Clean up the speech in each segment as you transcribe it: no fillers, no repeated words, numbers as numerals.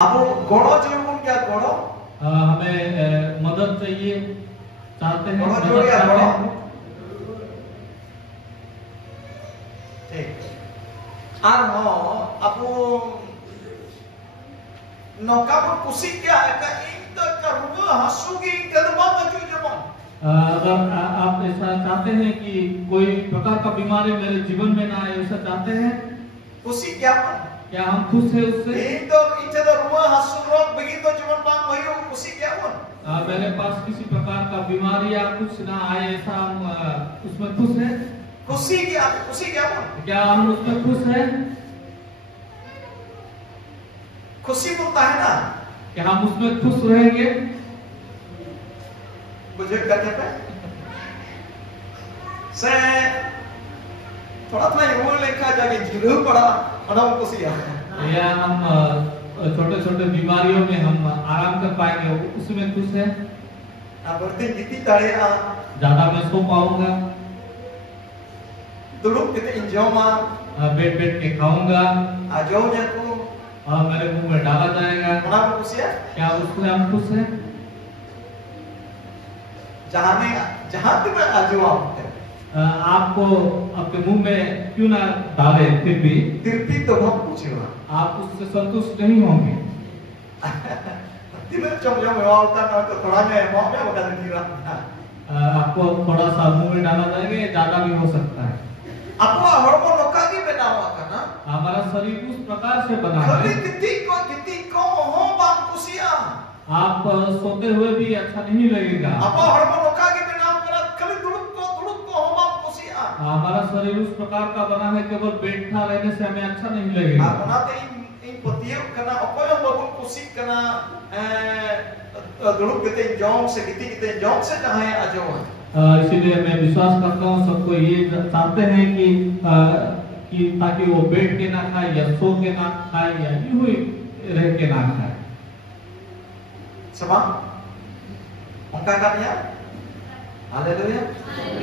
आपको गोड़ो जरूर क्या गोड़ो हमें मदद चाहिए, चाहते हैं गोड़ो मदद जोड़ या चाहते गोड़ो हैं। ठीक आर हो आपको नौका पर कुछ क्या है का इन तक करूँगा हंसूगी कदमा मचू जमा अगर आप ऐसा चाहते हैं कि कोई प्रकार का बीमारी मेरे जीवन में ना आए, ऐसा चाहते हैं, कुछ क्या क्या हम खुश हैं उससे? इन तो rumah hasurok begitu cuma bang mayu kusi क्या वो मेरे पास किसी प्रकार का बीमारी या कुछ ना आए, ऐसा हम उसमें खुश हैं? कुसी क्या वो क्या हम उसमें खुश हैं? खुशी बोलता है ना, क्या हम उसमें खुश रहेंगे? बुझे करने पे से थोड़ा थोड़ा वो लिखा जाके जरूर पड़ा मतलब कुसी या हम छोटे छोटे बीमारियों में हम आराम कर पाएंगे, उसमें खुश है। अब बर्तन जितनी तारे आ ज्यादा मैं सो पाऊंगा, दुरुप कितने इंजोमा बैठ बैठ के खाऊंगा, आजोnya को मेरे मुंह में डाला जाएगा, mana kusi ya क्या उसमें हम खुश हैं? जहाँ तुम्हें आजो आप आपको अपने मुंह में क्यों ना डाले, फिर भी तृप्ति तो हम पूछेगा आप उससे संतुष्ट नहीं होंगे। तिमीहरू चम्चा मेवालता न तो थोड़ा में मौका बता दिया आपको थोड़ा सा मुंह में डाला जाएगा, ज्यादा भी हो सकता है। आपको हड़बो लोका की बनावा करना हमारा शरीर उस प्रकार से बना है, कितनी को हो बाम कुसिया आप सोते हुए भी अच्छा नहीं लगेगा। आपको हड़बो लोका की बनावा करा कल दुरुप को हो बाम कुसिया हमारा शरीर उस प्रकार का बना है, केवल बैठा रहने से हमें अच्छा नहीं लगेगा। आप बनाते इन पतियों करना अपोय बाबू कुसी करना दुरुप कितने जॉब से कितने जॉब से जहाँ है आजो इसीलिए मैं विश्वास करता हूँ सबको ये चाहते हैं कि ताकि वो बैठ के ना खाए या सो के ना खाए या यूं ही रह के ना खाए। Sama? Ongkakannya? Haleluya.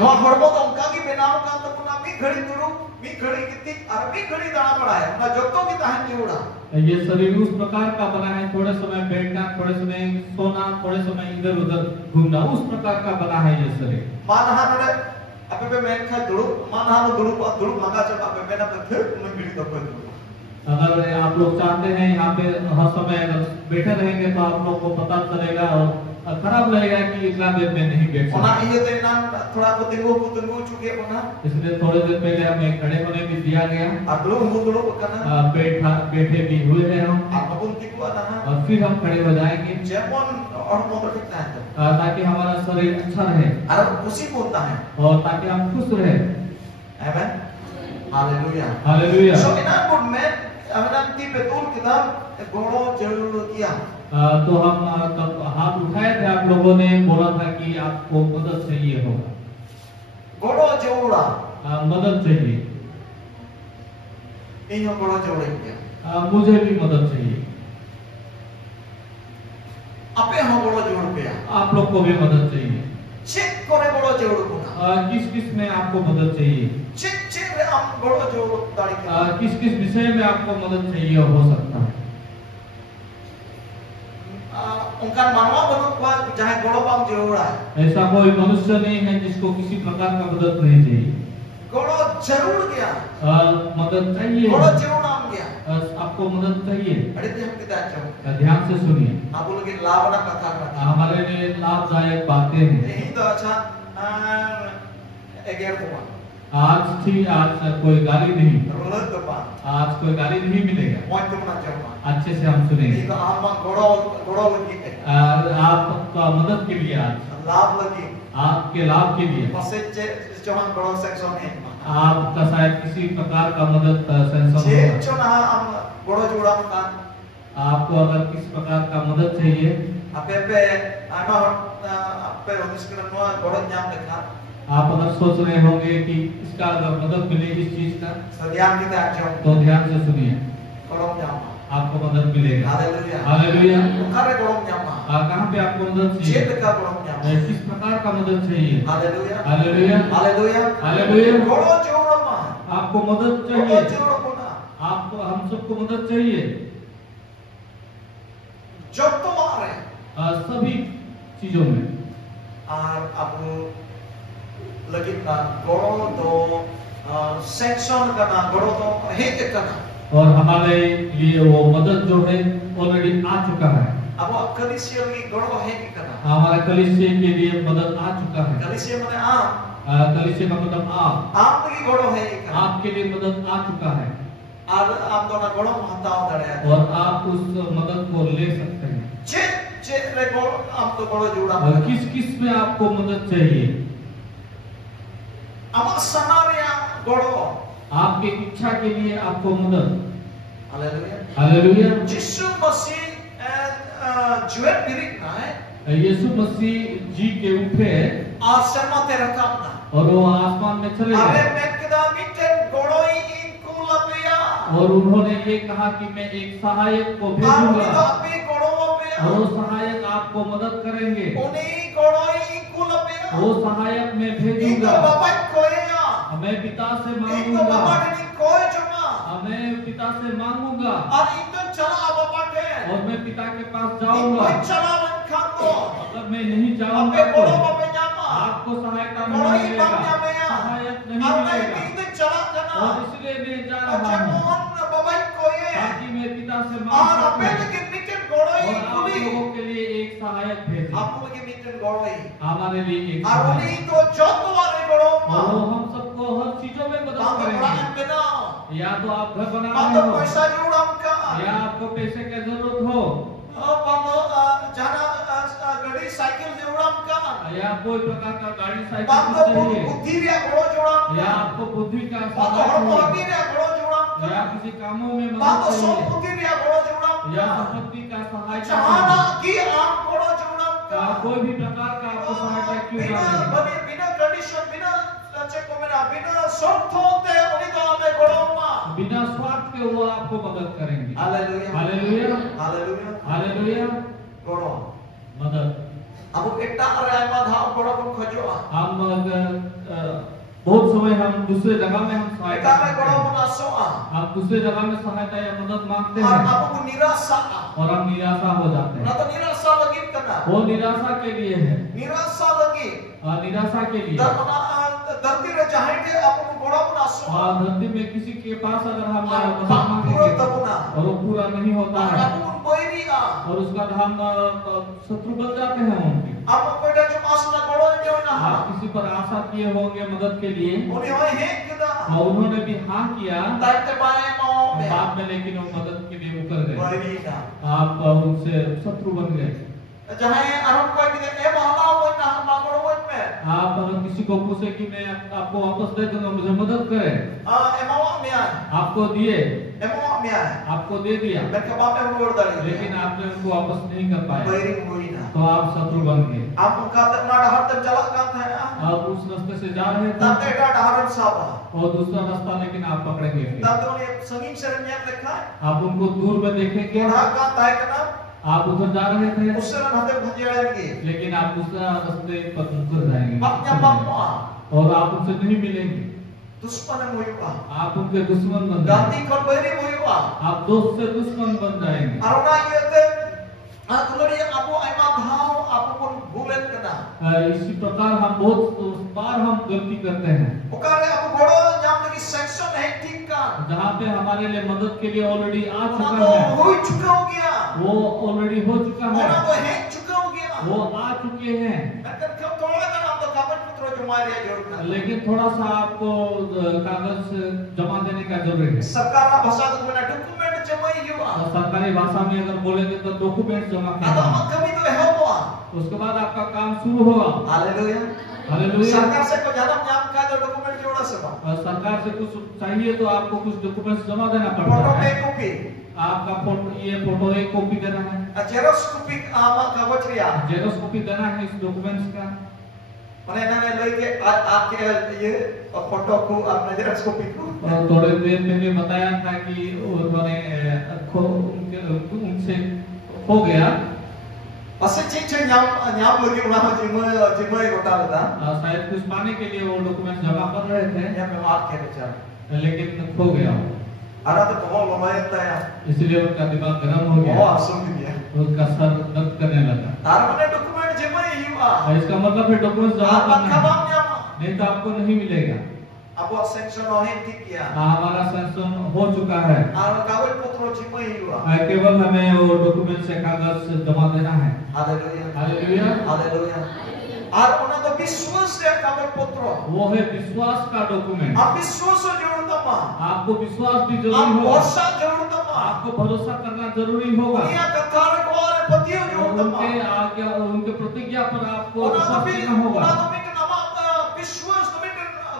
No हड़बो तो उनका की बेनाव का तो पुना मी घड़ी दुरु मी घड़ी कितनी अरबी घड़ी दाना पड़ा है ना जोतो की ताहन जोड़ा ये शरीर उस प्रकार का बना है, थोड़े समय बैठना, थोड़े समय सोना, थोड़े समय इधर उधर घूमना, उस प्रकार का बना है ये शरीर। मानहा नोडे अपे पे मैं खा दुरु मानहा नो दुरु मंगा चल अपे पे ना फिर मैं घड़ी तो कोई अगर आप लोग चाहते हैं यहाँ पे हर समय अगर बैठे रहेंगे तो आप लोग को पता चलेगा और खराब लगेगा कि इतना देर में नहीं बैठ सकते। ओना ये तो ना थोड़ा कुतंगो चुके ओना इसलिए थोड़े देर पहले हमें खड़े होने भी दिया गया, दुरु करना बैठे भी हुए हैं हम, आप बुंती को ना और फिर हम खड़े हो जाएंगे जेमन और मोटर कितना है ताकि हमारा शरीर अच्छा रहे अरे खुशी होता है और ताकि हम खुश रहे। Amen hallelujah hallelujah. So ina pun men nanti betul kita गोड़ो जरूर किया तो हम तब हाथ उठाए थे, आप लोगों ने बोला था कि आपको मदद चाहिए होगा, गोड़ो जोड़ा मदद चाहिए। इन गोड़ो जोड़े किया मुझे भी मदद चाहिए, अपे हम गोड़ो जोड़ पे आप लोग को भी मदद चाहिए। चेक करे गोड़ो जोड़ को किस किस में आपको मदद चाहिए, चेक रे हम गोड़ो जोड़ दाड़ी के किस किस विषय में आपको मदद चाहिए हो सकता है। उनका मानवा बनो को जहां गोड़ो बाम जोड़ा है ऐसा कोई मनुष्य नहीं है जिसको किसी प्रकार का मदद नहीं चाहिए। गोड़ो जरूर गया मदद चाहिए, गोड़ो जरूर नाम गया आपको मदद चाहिए। अरे हम कितना चाहो ध्यान से सुनिए, आप बोलोगे लाभना कथा करना हमारे लिए लाभदायक बातें हैं। यही तो अच्छा 11 को आज थी, आज कोई गाली नहीं, रोलर तो पा आज कोई गाली नहीं मिलेगा, मौज तो मना चाहूँगा अच्छे से हम सुनेंगे। तो आप गोड़ो लगी है आपका मदद के लिए, आज लाभ लगी आपके लाभ के लिए, मसे चौहान गोड़ो सेक्शन है आपका शायद किसी प्रकार का मदद सेंसन जे होगा। चुना हम गोड़ो जोड़ा का आपको अगर किस प्रकार का मदद चाहिए, आपे पे आमा आपे उन्हें नोआ गोड़ो नाम लिखा आप अगर सोच रहे होंगे कि इसका अगर मदद मिले इस चीज का, सदियां की ताजो तो ध्यान से सुनिए, गोड़ो नाम आपको मदद मिलेगा। Hallelujah hallelujah. उखारे गोड़ो नाम कहाँ पे आपको मदद चाहिए, चेत का गोड़ो नाम किस प्रकार का मदद चाहिए। Hallelujah hallelujah. Hallelujah hallelujah. गोड़ो जोड़ा मा आपको मदद गोड़ो चाहिए, जोड़ा कोना आपको हम सबको मदद चाहिए। Jokto mare. सभी चीजों में Ar abu lagi na goro do sanction kana goro do hej kana. और हमारे लिए वो मदद जो है ऑलरेडी आ चुका है। Abu कलिसिया लगी गoro hej kana. हमारे कलीसिया के लिए मदद आ चुका है। Kaliसिया मने आम कलीसिया का मतलब आप lagi goro hej kana. आपके लिए मदद आ चुका है Ar am do na goro hataw dare. और आप उस मदद को ले सकते हैं। Chet re goro am to goro jura. और किस किस में आपको मदद चाहिए? Ama sanaria goro. आपकी इच्छा के लिए आपको मदद। Haleluya. Hallelujah. Jisu Masih jual diri naik. यीशु मसीह जी के उठे Asama terakam na. और वो आसमान में चले Abe गए mekda miten goroi inku lapia. और उन्होंने ये कहा कि मैं एक सहायक को Armi भेजूंगा api goro lapia. और वो सहायक आपको मदद करेंगे। Uni goroi inku lapia. वो सहायक मैं Itu भेजूंगा। bapak koya. मैं पिता से Itu मांगूंगा। bapak ini koi cuma. मैं पिता से मांगूंगा Ar itu cala bapak ke. और मैं पिता के पास Itu जाऊंगा। cala kanto. अगर मैं नहीं जाऊंगा Ape तो goro bapak nyama. आपको सहायता नहीं Goroi मिलेगा, bang nyama ya. सहायक नहीं Arna मिलेगा। itu cala kana. और इसलिए मैं जा रहा Acha हूँ mohon bapak koye. ताकि मैं पिता से Ar मांग ape सकूं lagi bikin goroi और आप kuli. लोगों के लिए एक सहायक भेजे। Aku lagi bikin goroi. हमारे लिए एक Ar सहायक। uni itu joto wale goro और ma. वो हम सबको हर चीजों में मदद Bangga करेंगे। perang benau. या तो आप घर बना Bangga रहे हो paisa juram ka. या आपको पैसे की जरूरत हो Bangga jana gadi cycle juram ka. या कोई प्रकार का गाड़ी साइकिल Bangga कुछ चाहिए buddhi dia goro juram या ka. आपको बुद्धि का Bangga सहायक hormo चाहिए hati dia goro juram या ka. किसी कामों में मदद Bangga चाहिए সম্পত্তি dia goro juram या ka. संपत्ति का सहायता Jana चाहिए। ki am goro juram ka. कोई भी प्रकार का आपको सहायता क्यों ना मिले। Bina condition, bina check komena, bina sorthonte uni to ame goro ma. बिना स्वार्थ के वो आपको मदद करेंगे। Haleluya. Hallelujah Haleluya. Hallelujah. Goro. मदद Abu eta are aima dhao goro kon khojoa. हम बहुत समय हम दूसरे जगह में हम Eta सहायता are मांगते goro हैं। kon asoa. हम दूसरे जगह में सहायता या मदद मांगते Ar हैं abu kon nirasa. और हम निराशा हो जाते हैं। Na to nirasa lagi kana. वो निराशा के लिए है Nirasa lagi. और निराशा के लिए Dharti re jahe ke abu kon goro kon asoa. और धरती में किसी के पास अगर हम Ar मदद puro मांगेंगे tabuna. और वो पूरा नहीं होता Ar है abu kon boiri a. और उसका हम शत्रु बन जाते हैं उनके। Abu koida cuma asna goro nyo na ha. आप किसी पर आशा किए होंगे मदद के लिए Uni hoy he kita. और उन्होंने भी हाँ किया Darte bae mo me. बाद में, लेकिन वो मदद के लिए मुकर गए। Boiri na. आप उनसे शत्रु बन गए। Jahe aram koi kita mahala hoy na ma goro hoy me. आप अगर किसी को पूछे कि मैं आपको वापस दे दूंगा, मुझे मदद करे, Emawa me ay. आपको दिए, Emawa me ay. आपको दे दिया, Mereka bape mo goro dari. लेकिन आपने उनको वापस नहीं कर पाया Boiri boiri na. तो आप शत्रु बन गए। Abu kata na dahar tem jalak kan tha. आप उस रास्ते से जा रहे थे Tante da daharan saba. और दूसरा रास्ता लेकिन आप पकड़ेंगे फिर। Tante oni sangin serenya lekha. आप उनको दूर में देखेंगे, Ora kan tha kana. आप उधर जा रहे थे Usra hate bhajaya lagi. लेकिन आप दूसरा रास्ते पर मुकर जाएंगे Baknya bapwa. और आप उनसे नहीं मिलेंगे। Dusman moyuwa. आप उनके दुश्मन बन जाएंगे, Ganti kon boiri moyuwa. आप दोस्त से दुश्मन बन जाएंगे। Arona yete. Tulari abu aima dhao abu kon bhulen kana. इसी प्रकार हम बहुत बार हम गलती करते हैं Ukare abu goro nyam lagi sanction hai ठीक का. जहाँ पे हमारे लिए मदद के लिए ऑलरेडी आ Ona चुका to है, hoi chuka ho gaya. वो ऑलरेडी हो चुका है, Ona to hai chuka ho gaya. वो आ चुके हैं। Akan kau tolak kan am to kapan putro jumariya jorur kan. लेकिन थोड़ा सा आपको कागज जमा देने का जरूरी है। Sarkar bahasa tu mana dokumen jamai yuwa. और सरकारी भाषा में अगर बोलेंगे तो डॉक्यूमेंट जमा Atau करना, kami tu hewa. उसके बाद आपका काम शुरू होगा। Haleluya. Hallelujah. Sarkar se ko janam nyam ka to dokumen joda seba. और सरकार से कुछ चाहिए तो आपको कुछ डॉक्यूमेंट्स जमा देना Foto पड़ता pe है। kopi. आपका फोटो, ये फोटो एक कॉपी देना है, Xerox kopi ama kagoj riya. Xerox copy देना है इस डॉक्यूमेंट्स का। Mana nana lagi aake ye foto ko apna xerox kopi ko. और थोड़े देर पहले बताया था कि उन्होंने उनसे हो गया, Pasti cincin nyam lagi ulah jimai kota lada. शायद कुछ पाने के लिए वो डॉक्यूमेंट जमा कर रहे थे Ya memang akhir bicara. लेकिन खो गया, Ada tu pohon lumayan tanya. इसलिए उनका दिमाग गर्म हो Oh गया, asum dia. उनका सर इसका मतलब है डॉक्यूमेंट्स जमा Apa करना है, kabarnya? नहीं तो आपको नहीं मिलेगा। Apa sanction ohentik ya? हमारा सेंशन हो चुका है, Kawin putro cimai juga. केवल हमें वो डॉक्यूमेंट से कागज जमा देना है। Haleluya. Hallelujah. Haleluya. Ar ona to विश्वास है kawin putro. वो है विश्वास का डॉक्यूमेंट। Ab विश्वास जरूर तमा. आपको विश्वास भी Ab जरूरी होगा, भरोसा जरूर तमा. आपको भरोसा करना जरूरी होगा, Dunia katarak और पतियों जरूर तमा. उनके आज्ञा उनके प्रतिज्ञा पर आपको Ona विश्वास to करना होगा। nama विश्वास to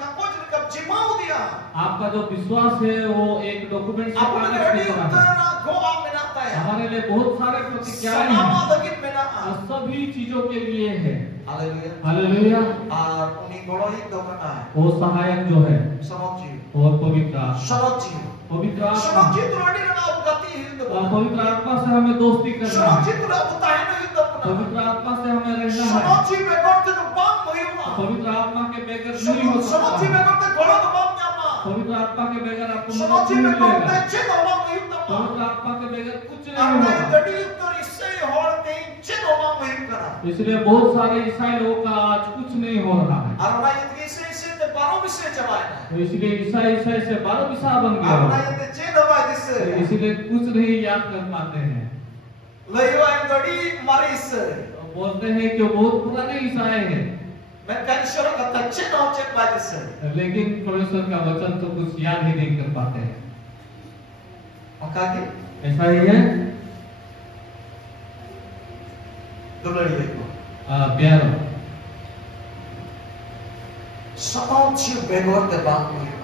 kakoj kap cimau dia. आपका जो विश्वास है वो एक डॉक्यूमेंट से Apa कागज negara की dia तरह है। utara goa menata ya. हमारे लिए बहुत सारे प्रतिज्ञाएं हैं, Selama dagit menata. और सभी चीजों के लिए है। Haleluya. Hallelujah. Ar uni golo itu kena. वो सहायक जो है Sanotji. और पवित्र आत्मा। Sanotji. पवित्र आत्मा, Sanotji tu ada dengan gati hidup. और पवित्र आत्मा से हमें दोस्ती करना Sanotji है, tu ada tahan hidup kena. पवित्र आत्मा से हमें रहना है। Sanotji begor tu bang muhimma. पवित्र आत्मा के बगैर नहीं हो सकता Sanotji है। begor tu golo tu bang nyama. पवित्र आत्मा के बगैर आपको मदद Sanotji नहीं begor tu मिलेगा। cek orang muhim tama. पवित्र आत्मा के बगैर कुछ नहीं Karena होगा। jadi tu isai hor ting cek orang muhim kena. इसलिए बहुत सारे ईसाई लोगों का आज कुछ नहीं हो रहा है। Arna itu isai te baru bisa capai. तो इसलिए ईसाई ईसाई से बारह विसा बन गया Arna है। itu cek dapat isai. इसलिए कुछ नहीं याद कर पाते हैं। Layu yang jadi mari isai. तो बोलते हैं कि वो बहुत पुराने ईसाई हैं, Mereka isyarat kata cek dapat cek baik isai. लेकिन परमेश्वर का वचन तो कुछ याद ही नहीं कर पाते हैं। Makanya ऐसा ही है dulu itu. प्यारो। Sanotji begor te bang muhimma.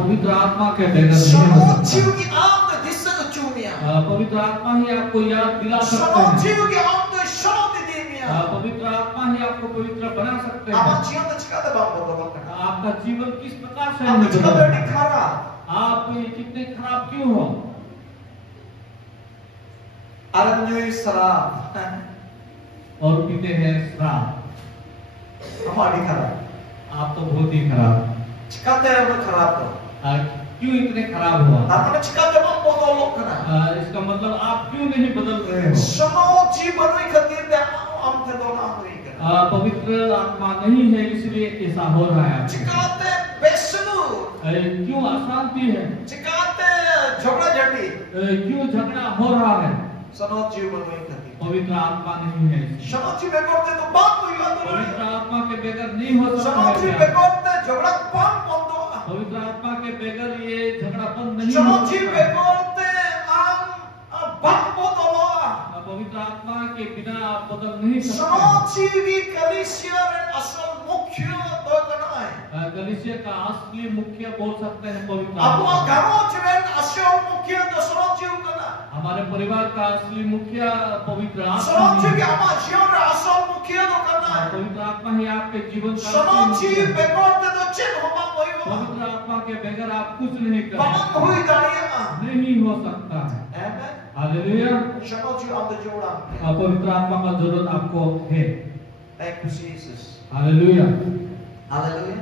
पवित्र आत्मा के बगैर नहीं हो Sanotji सकता। ki am te disa ke cumia. पवित्र आत्मा ही आपको याद दिला सकते Sanotji हैं। ki am te sanot di dimia. पवित्र आत्मा ही आपको पवित्र बना सकते हैं। Ama jiwa te cika te bang bodo bang kena. आपका जीवन किस प्रकार से Ama नहीं cika te बदलता? di kara. आप कितने खराब क्यों हो? Ada nyui serap. और पीते हैं शराब। Ama di kara. आप तो बहुत ही खराब। Cika te apa kerap tu? क्यों इतने खराब हुआ? Tapi cika te bang bodo lok kena. इसका मतलब आप क्यों नहीं बदल रहे हो? Sanotji banui khatir te am te dona hui kena. पवित्र आत्मा नहीं है इसलिए ऐसा हो रहा है। Cika te besnu. क्यों अशांति है? Cika te jogda jati. क्यों झगड़ा हो रहा है? Sanotji banui khatir. पवित्र आत्मा नहीं है। Sanotji begor te tu bang muhimma tu. पवित्र आत्मा के बगैर नहीं हो सकता Sanotji है। begor te jogda bang bondo. पवित्र आत्मा के बगैर ये झगड़ा बंद नहीं हो Sanotji सकता। begor te am bang bodo lo. पवित्र आत्मा के बिना आप बदल नहीं सकते। Sanotji ki kalisya ren asal mukhya to kena hai. कलीसिया का असली मुख्य बोल सकते हैं पवित्र Apu आत्मा। agama ren asal mukhya to Sanotji kena. हमारे परिवार का असली मुखिया पवित्र आत्मा Sanotji ही ki है। ama jiwa ren asal mukhya to kena hai. पवित्र आत्मा ही आपके जीवन का असली Sanotji मुखिया है। begor te to cek homa muhimma. पवित्र आत्मा के बगैर आप कुछ नहीं कर Bang hui dariya. नहीं हो सकता है। Amen. Hallelujah. Sanotji am te jodan. पवित्र आत्मा का जरूरत आपको है। Thank you Jesus. Hallelujah. Hallelujah.